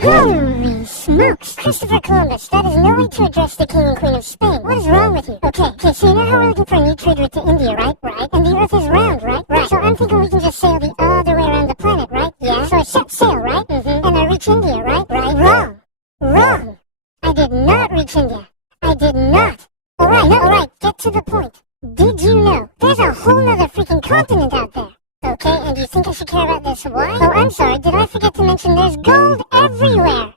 Holy smokes! Christopher Columbus, that is no way to address the King and Queen of Spain. What is wrong with you? Okay, so you know how we're looking for a new trade route to India, right? Right. And the Earth is round, right? Right. So I'm thinking we can just sail the other way around the planet, right? Yeah. So I set sail, right? Mm-hmm. And I reach India, right? Right. Wrong. Wrong. I did not reach India. I did not. Alright, get to the point. Did you know there's a whole nother freaking continent out there? Okay, and do you think I should care about this? Why? Oh, I'm sorry, did I forget to mention there's gold everywhere?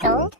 Gold?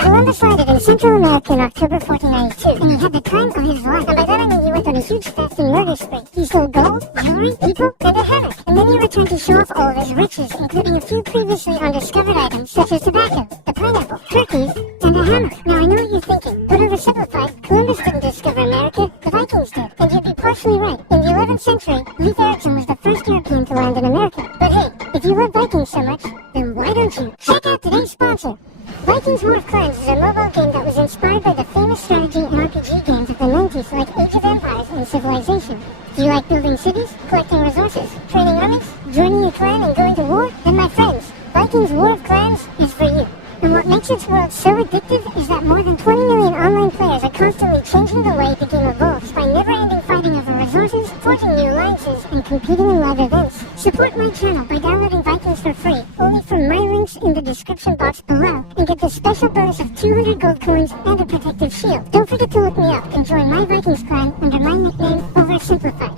Columbus landed in Central America in October 1492, and he had the time of his life. And by that I mean he went on a huge theft and murder spree. He stole gold, jewelry, people, and a hammock. And then he returned to show off all of his riches, including a few previously undiscovered items, such as tobacco, the pineapple, turkeys, and a hammock. Now I know what you're thinking, but oversimplified, Columbus didn't discover America, the Vikings did. And you'd be partially right. In the 11th century, Leif Erikson was the first European to land in America. But hey, if you love Vikings so much, then why don't you check out today's sponsor? Vikings War of Clans is a mobile game that was inspired by the famous strategy and RPG games of the 90s like Age of Empires and Civilization. Do you like building cities, collecting resources, training armies, joining a clan and going to war? Then my friends, Vikings War of Clans is for you. And what makes its world so addictive is that more than 20 million online players are constantly changing the way the game evolves by never-ending fighting over resources, forging new alliances, and competing in live events. Support my channel by downloading Vikings for free, only from my links in the description box below, and get the special bonus of 200 gold coins and a protective shield. Don't forget to look me up and join my Vikings clan under my nickname, Oversimplified.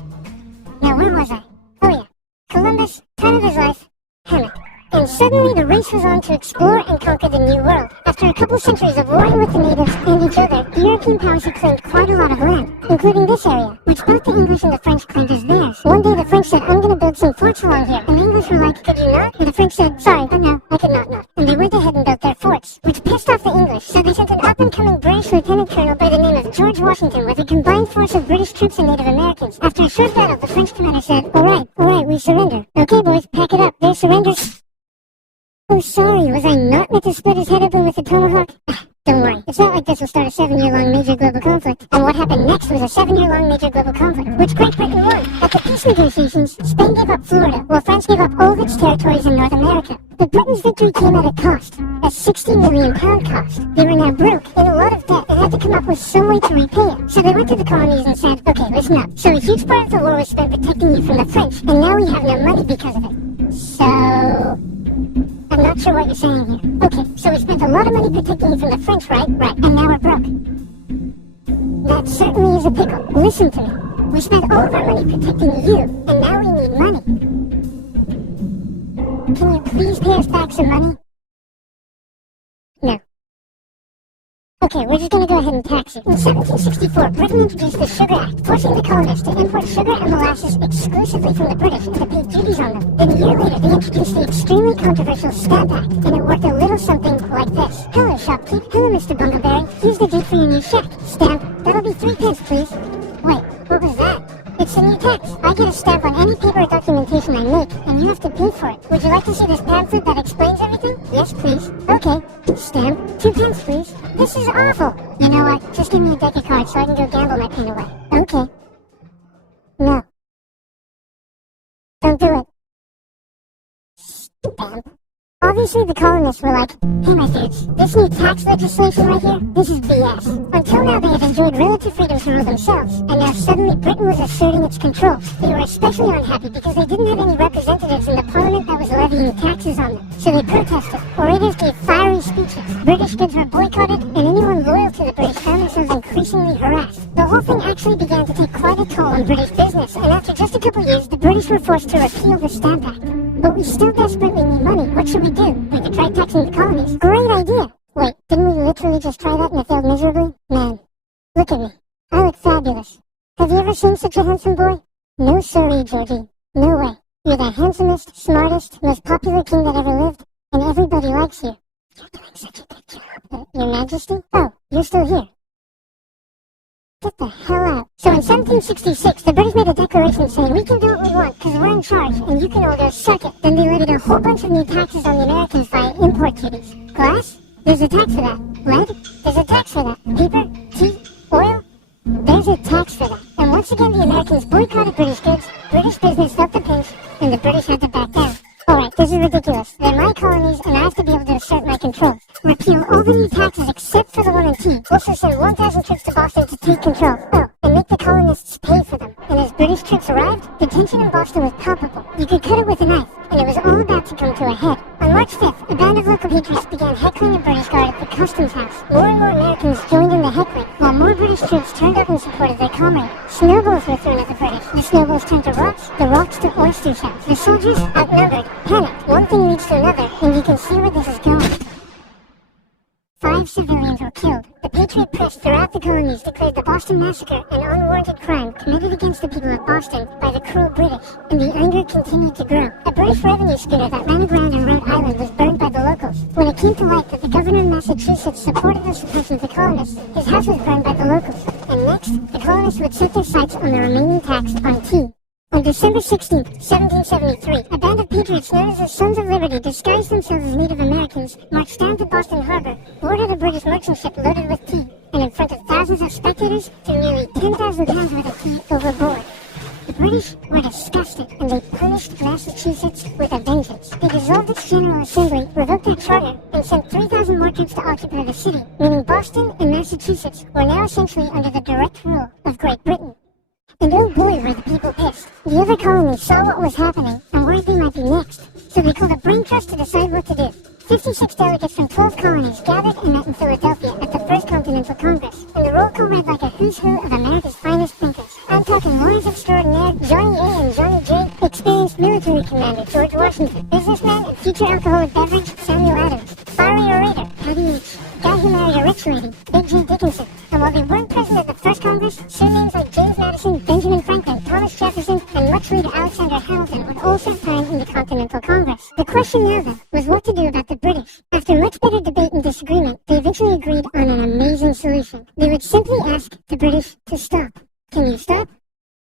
Now where was I? Oh yeah, Columbus, time of his life, hammock. And suddenly the race was on to explore and conquer the New World. After a couple centuries of warring with the natives and each other, the European powers had claimed quite a lot of land, including this area, which both the English and the French claimed as theirs. One day the French said, I'm gonna build some forts along here. And the English were like, could you not? And the French said, sorry, but no, I could not. And they went ahead and built their forts, which pissed off the English, so they sent an up-and-coming British lieutenant colonel by the name of George Washington with a combined force of British troops and Native Americans. After a short battle, the French commander said, alright, we surrender. Okay boys, pack it up, they surrendered. Oh, sorry, was I not meant to split his head open with a tomahawk? Don't worry, it's not like this will start a 7-year-long major global conflict. And what happened next was a 7-year-long major global conflict, which Great Britain won. At the peace negotiations, Spain gave up Florida, while France gave up all of its territories in North America. But Britain's victory came at a cost, a £60 million cost. They were now broke, in a lot of debt, and had to come up with some way to repay it. So they went to the colonies and said, okay, listen up. So a huge part of the war was spent protecting you from the French, and now we have no money because of it. So... I'm not sure what you're saying here. Okay, so we spent a lot of money protecting you from the French, right? Right, and now we're broke. That certainly is a pickle. Listen to me. We spent all of our money protecting you, and now we need money. Can you please pay us back some money? No. Okay, we're just gonna go ahead and tax you. In 1764, Britain introduced the Sugar Act, forcing the colonists to import sugar and molasses exclusively from the British and to pay duties on them. Then a year later, they introduced the extremely controversial Stamp Act, and it worked a little something like this. Hello, shopkeep. Hello, Mr. Bumbleberry. Here's the date for your new check. Stamp. That'll be 3 pence, please. Wait, what was that? It's a new tax. I get a stamp on any paper or documentation I make, and you have to pay for it. Would you like to see this pamphlet that explains everything? Yes, please. Okay. Stamp. 2 pence, please. This is awful. You know what? Just give me a deck of cards so I can go gamble my pain away. Okay. No. Don't do it. Stamp. Obviously, the colonists were like, hey my dudes, this new tax legislation right here, this is BS. Until now, they had enjoyed relative freedom to rule themselves, and now suddenly Britain was asserting its control. They were especially unhappy because they didn't have any representatives in the parliament that was levying taxes on them. So they protested. Orators gave fiery speeches. British goods were boycotted, and anyone loyal to the British found themselves increasingly harassed. The whole thing actually began to take quite a toll on British business, and after just a couple years, the British were forced to repeal the Stamp Act. But we still desperately need money. What should we do? We could try taxing the colonies. Great idea! Wait, didn't we literally just try that and it failed miserably? Man, look at me. I look fabulous. Have you ever seen such a handsome boy? No sorry, Georgie. No way. You're the handsomest, smartest, most popular king that ever lived, and everybody likes you. You're doing such a good job. Your Majesty? Oh, you're still here. Get the hell out. So in 1766, the British made a declaration saying, we can do what we want because we're in charge and you can all go suck it. Then they levied a whole bunch of new taxes on the Americans via import duties. Glass? There's a tax for that. Lead? There's a tax for that. Paper? Tea? Oil? There's a tax for that. And once again, the Americans boycotted British goods, British business felt the pinch, and the British had to back down. Alright, this is ridiculous. They're my colonies, and I have to be able to assert my control. Repeal all the new taxes except for the one on tea. Also send 1,000 troops to Boston to take control. Oh, and make the colonists pay for them. And as British troops arrived, the tension in Boston was palpable. You could cut it with a knife, and it was all about to come to a head. On March 5th, a band of local patriots began heckling a British guard at the customs house. More and more Americans joined in the heckling, while more British troops turned up in support of their comrade. Snowballs were thrown at the British. The snowballs turned to rocks, the rocks to oyster shells. The soldiers, outnumbered, panicked. One thing leads to another, and you can see where this is going. 5 civilians were killed. The Patriot press throughout the colonies declared the Boston Massacre an unwarranted crime committed against the people of Boston by the cruel British, and the anger continued to grow. A British revenue schooner that ran aground on Rhode Island was burned by the locals. When it came to light that the governor of Massachusetts supported the suppression of the colonists, his house was burned by the locals. And next, the colonists would set their sights on the remaining tax on tea. On December 16, 1773, a band of patriots known as the Sons of Liberty, disguised themselves as Native Americans, marched down to Boston Harbor, boarded a British merchant ship loaded with tea, and in front of thousands of spectators, threw nearly 10,000 pounds worth of tea overboard. The British were disgusted, and they punished Massachusetts with a vengeance. They dissolved its General Assembly, revoked their charter, and sent 3,000 more troops to occupy the city, meaning Boston and Massachusetts were now essentially under the direct rule of Great Britain. And oh boy, were the people pissed. The other colonies saw what was happening and worried they might be next, so they called a brain trust to decide what to do. 56 delegates from 12 colonies gathered and met in Philadelphia at the First Continental Congress, and the roll call read like a who's who of America's finest thinkers. I'm talking lawyers extraordinaire Johnny A and Johnny J, experienced military commander George Washington, businessman and future alcoholic beverage Samuel Adams, fiery orator Patty H, guy who married a rich lady, Big J Dickinson. And while they weren't present at the First Congress, surnames like James Madison, Benjamin Franklin, Thomas Jefferson, and much later Alexander Hamilton would all serve time in the Continental Congress. The question now, though, was what to do about the British. After much bitter debate and disagreement, they eventually agreed on an amazing solution. They would simply ask the British to stop. Can you stop?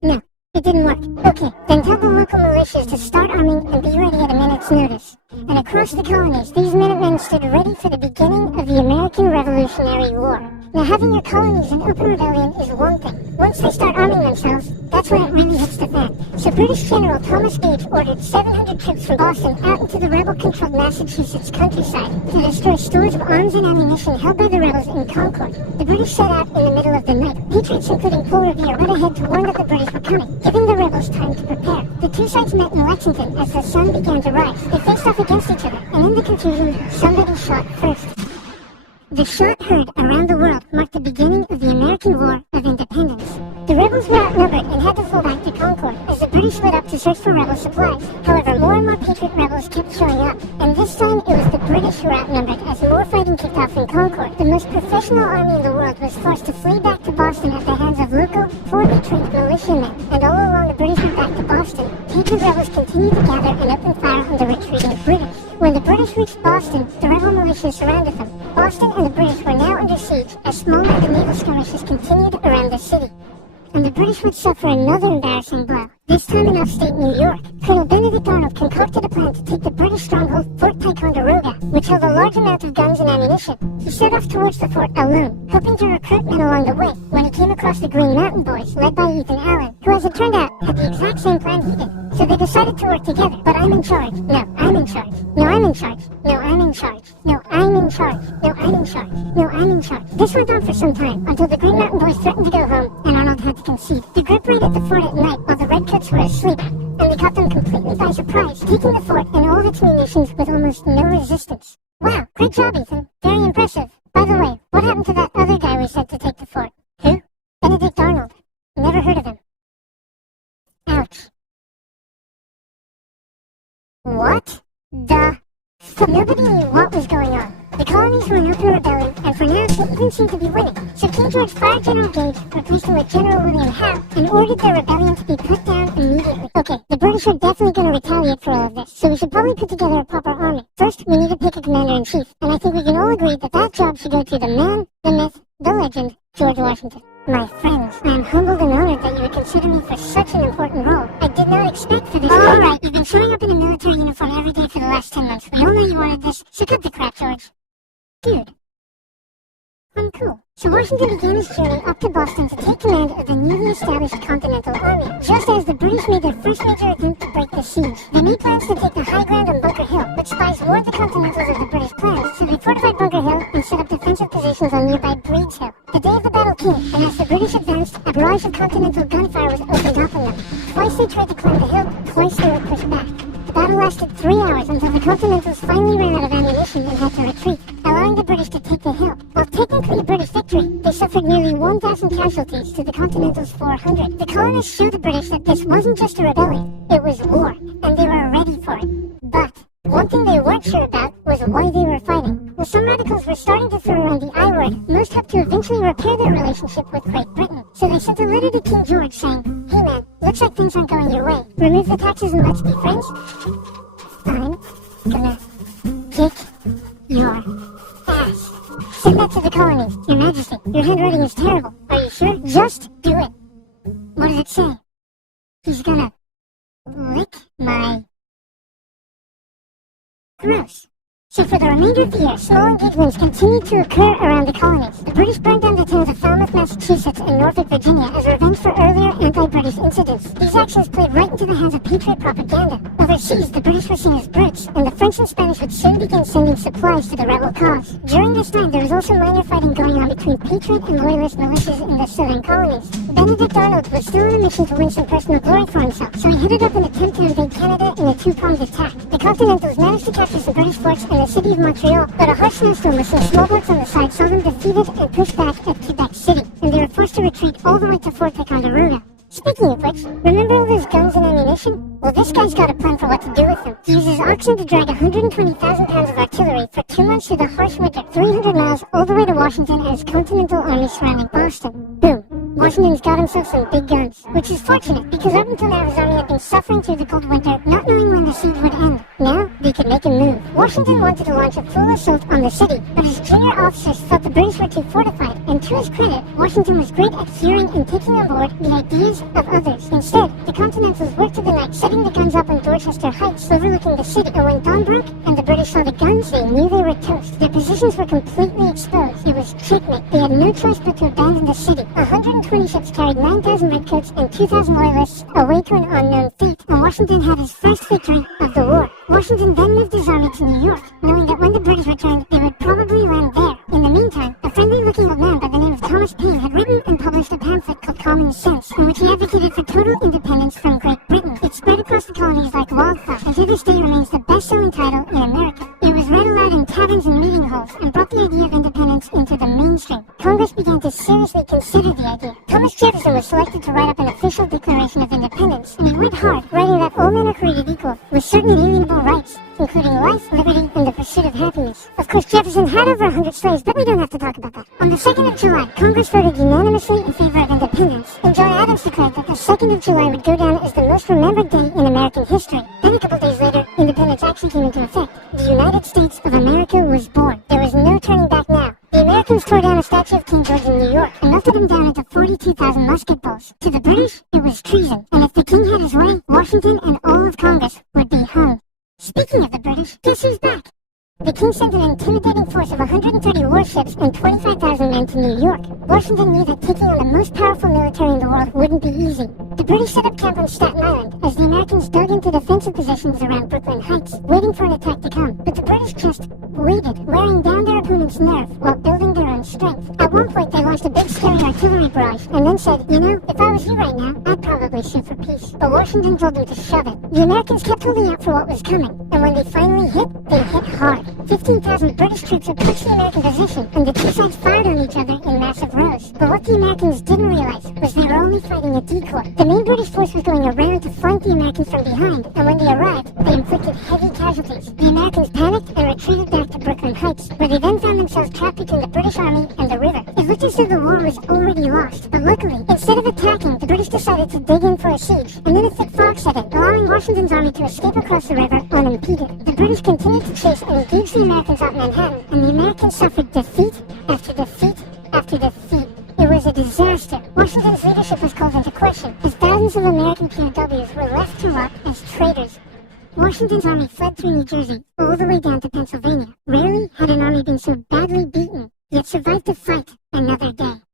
No. It didn't work. Okay, then tell the local militias to start arming and be ready at a minute's notice. And across the colonies, these Minutemen stood ready for the beginning of the American Revolutionary War. Now, having your colonies in open rebellion is one thing. Once they start arming themselves, that's when it really hits the fan. So British General Thomas Gage ordered 700 troops from Boston out into the rebel-controlled Massachusetts countryside to destroy stores of arms and ammunition held by the rebels in Concord. The British set out in the middle of the night. Patriots, including Paul Revere, went ahead to warn that the British were coming, giving the rebels time to prepare. The two sides met in Lexington as the sun began to rise. They faced off against each other, and in the confusion, somebody shot first. The shot heard around the world marked the beginning of the American War of Independence. The rebels were outnumbered and had to fall back to Concord as the British split up to search for rebel supplies. However, more and more Patriot rebels kept showing up, and this time it was the British who were outnumbered as more fighting kicked off in Concord. The most professional army in the world was forced to flee back to Boston at the hands of local, poorly trained militiamen, and all along the British went back to Boston. Patriot rebels continued to gather and open fire on the retreating British. When the British reached Boston, the rebel militia surrounded them. Boston and the British were now under siege as small-minded naval skirmishes continued around the city. And the British would suffer another embarrassing blow, this time in upstate New York. Colonel Benedict Arnold concocted a plan to take the British stronghold Fort Ticonderoga, which held a large amount of guns and ammunition. He set off towards the fort alone, hoping to recruit men along the way, when he came across the Green Mountain Boys, led by Ethan Allen, who, as it turned out, had the exact same plan he did. So they decided to work together. But I'm in charge. No, I'm in charge. No, I'm in charge. No, I'm in charge. No, I'm in charge. No, I'm in charge. No, I'm in charge. This went on for some time, until the Green Mountain Boys threatened to go home, and Arnold had to concede. The group raided the fort at night while the Redcoats were asleep, and they caught them completely by surprise, taking the fort and all of its munitions with almost no resistance. Wow, great job, Ethan. Very impressive. By the way, what happened to that other guy we sent to take the fort? Who? Benedict Arnold. Never heard of him. Ouch. What the fuck? Nobody knew what was going on. The colonies were in open rebellion, and for now they even seemed to be winning. So King George fired General Gage, replaced him with General William Howe, and ordered the rebellion to be put down immediately. Okay, the British are definitely going to retaliate for all of this, so we should probably put together a proper army. First, we need to pick a commander-in-chief, and I think we can all agree that that job should go to the man, the myth, the legend, George Washington. My friends, I am humbled and honored that you would consider me for such an important role. I did not expect for this. Alright, you've been showing up in a military uniform every day for the last 10 months. We all know you wanted this, so cut the crap, George. Dude, I'm cool. So Washington began his journey up to Boston to take command of the newly established Continental Army, just as the British made their first major attempt to break the siege. They made plans to take the high ground on Bunker Hill, but spies warned the Continentals of the British plans, so they fortified Bunker Hill and set up defensive positions on nearby Breeds Hill. The day of the battle came, and as the British advanced, a barrage of Continental gunfire was opened up on them. Twice they tried to climb the hill, twice they were pushed back. The battle lasted 3 hours until the Continentals finally ran out of ammunition and had to retreat, allowing the British to take the hill. While technically a British victory, they suffered nearly 1,000 casualties to the Continentals' 400. The colonists showed the British that this wasn't just a rebellion, it was war, and they were ready for it. But one thing they weren't sure about was why they were fighting. When some radicals were starting to throw around the I word, most hoped to eventually repair their relationship with Great Britain. So they sent a letter to King George saying, "Hey man, looks like things aren't going your way. Remove the taxes and let's be friends." "I'm gonna kick your ass." Send that to the colonies. "Your Majesty, your handwriting is terrible. Are you sure?" "Just do it." "What does it say?" "He's gonna lick my..." Gross. So for the remainder of the year, small engagements continued to occur around the colonies. The British burned down the towns of Falmouth, Massachusetts and Norfolk, Virginia as revenge for earlier anti-British incidents. These actions played right into the hands of patriot propaganda. Overseas, the British were seen as brutes, and the French and Spanish would soon begin sending supplies to the rebel cause. During this time, there was also minor fighting going on between patriot and loyalist militias in the southern colonies. Benedict Arnold was still on a mission to win some personal glory for himself, so he headed up an attempt to invade Canada in a two-pronged attack. The Continentals managed to capture some British forts in the city of Montreal, but a harsh snowstorm with some small boats on the side saw them defeated and pushed back at Quebec City, and they were forced to retreat all the way to Fort Ticonderoga. Speaking of which, remember all those guns and ammunition? Well, this guy's got a plan for what to do with them. He uses oxen to drag 120,000 pounds of artillery for 2 months through the harsh winter, 300 miles all the way to Washington and his Continental Army surrounding Boston. Boom. Washington's got himself some big guns, which is fortunate because up until now his army had been suffering through the cold winter, not knowing when the siege would end. Now, they could make him move. Washington wanted to launch a full assault on the city, but his junior officers thought the British were too fortified, and to his credit, Washington was great at hearing and taking on board the ideas of others. Instead, the Continentals worked through the night, setting the guns up on Dorchester Heights, overlooking the city, and when dawn broke and the British saw the guns, they knew they were toast. Their positions were completely exposed. It was checkmate. They had no choice but to abandon the city. 120 ships carried 9,000 redcoats and 2,000 loyalists away to an unknown fate, and Washington had his first victory of the war. Washington then moved his army to New York, knowing that when the British returned, they would probably land there. In the meantime, a friendly-looking old man by the name of Thomas Paine had written and published a pamphlet called Common Sense, in which he advocated for total independence from Great Britain. It spread across the colonies like wildfire, and to this day remains the best-selling title in America. It was read aloud in taverns and meeting halls, and brought the idea of independence into the mainstream. Congress began to seriously consider the idea. Thomas Jefferson was selected to write up an official Declaration of Independence, and he went hard, writing that all men are created equal, with certain inalienable rights, including life, liberty, and the pursuit of happiness. Of course, Jefferson had over 100 slaves, but we don't have to talk about that. On the 2nd of July, Congress voted unanimously in favor of independence, and John Adams declared that the 2nd of July would go down as the most remembered day in American history. Then a couple days later, independence actually came into effect. The United States of America was born. There was no turning back now. The Americans tore down a statue of King George in New York and melted him down into 42,000 musket balls. To the British, it was treason, and if the king had his way, Washington and all of Congress would be hung. Speaking of the British, guess who's back? The king sent an intimidating force of 130 warships and 25,000 men to New York. Washington knew that taking on the most powerful military in the world wouldn't be easy. The British set up camp on Staten Island as the Americans dug into defensive positions around Brooklyn Heights, waiting for an attack to come. But the British just waited, wearing down their opponent's nerve while building their own strength. At one point, they launched a big scary artillery barrage and then said, "You know, if I was you right now, I'd probably shoot for peace." But Washington told them to shove it. The Americans kept holding out for what was coming, and when they finally hit, they hit hard. 15,000 British troops approached the American position, and the two sides fired on each other in massive rows. But what the Americans didn't realize was they were only fighting a decoy. The main British force was going around to flank the Americans from behind, and when they arrived, they inflicted heavy casualties. The Americans panicked and retreated back to Brooklyn Heights, where they then found themselves trapped between the British army and the river. It looked as though the war was already lost, but luckily, instead of attacking, the British decided to dig in for a siege, and then a thick fog set in, allowing Washington's army to escape across the river unimpeded. The British continued to chase and engage the Americans off Manhattan, and the Americans suffered defeat after defeat after defeat. It was a disaster. Washington's leadership was called into question, as thousands of American POWs were left to rot as traitors. Washington's army fled through New Jersey, all the way down to Pennsylvania. Rarely had an army been so badly beaten, yet survived the fight Another day.